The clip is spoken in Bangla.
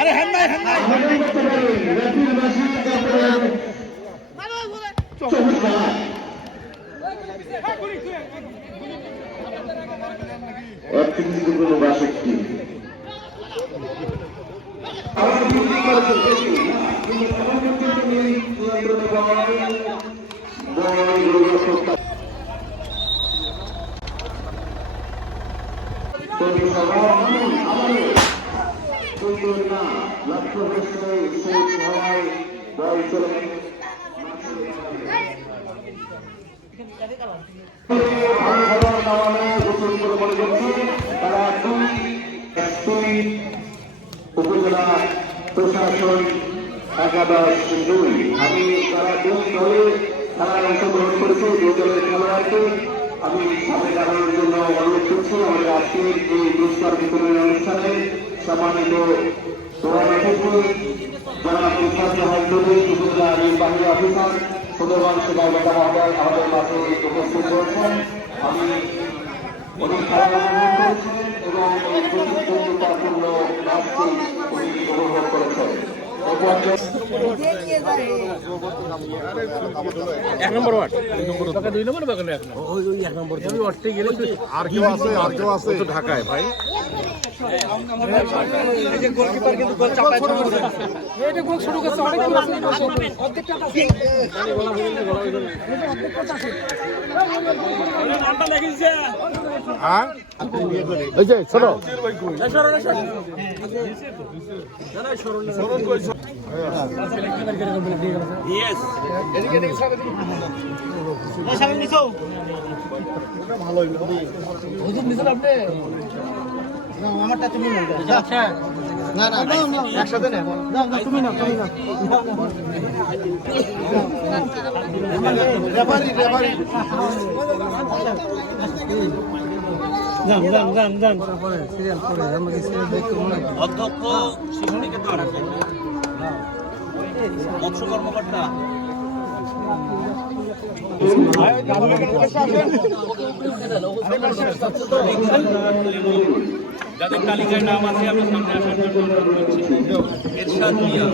আরে হ্যাঁ নাই হ্যাঁ নাই উপজেলা প্রশাসন একাদশ 2 আমি তারা 2 দলে খেলায় অংশগ্রহণ করেছি 2 দলের খেলোয়াড়কে আমি সাথে জানানোর জন্য অনুরোধ করছি আমাদের আজকের এই পুরস্কার বিতরণের অনুষ্ঠানে সম্মানিত প্রধান অতিথি জনাব ইরফান জাহান নবী উপজেলা নির্বাহী অফিসার সুন্দরবন সেবায়তা মহোদয় আমাদের মাঝে উপস্থিত রয়েছেন। আমি অনেক খেলা করেছি এবং এই প্রতিদ্বন্দ্বিতাপূর্ণ ম্যাচটি উনি উপভোগ করেছেন। এক নম্বর ওয়ার্ড 2 নম্বর বাগানে এক নম্বর তুমি ওয়ার্ডে গেলে আর কেউ আছে তো ঢাকায় ভাই এই যে গোলকিপার কিন্তু গোল চাপায় এটা গোল শুরু করছে অনেক অর্ধেকটা আছে অর্ধেকটা আছে নামটা লাগিয়েছে হ্যাঁ এই যে চলো সরণ কইছো ইয়েস এদিকে সামনে নিছো ওটা ভালো হইলো হুজুর নিছেন আপনি না আমারটা তুমি নাও আচ্ছা না না একসাথে নে না না তুমি নাও রেফারি যান পরে সিরিয়াল পরে আমাকে সিরিয়াল দেখতে মনে হয় অধ্যক্ষ শিক্ষণীকে তো রাখেন মৎস্য কর্মকর্তা যাদের তালিকায় নাম আছে আমরা সামনে আসার জন্য অনুরোধ করছি। এরশাদ মিয়া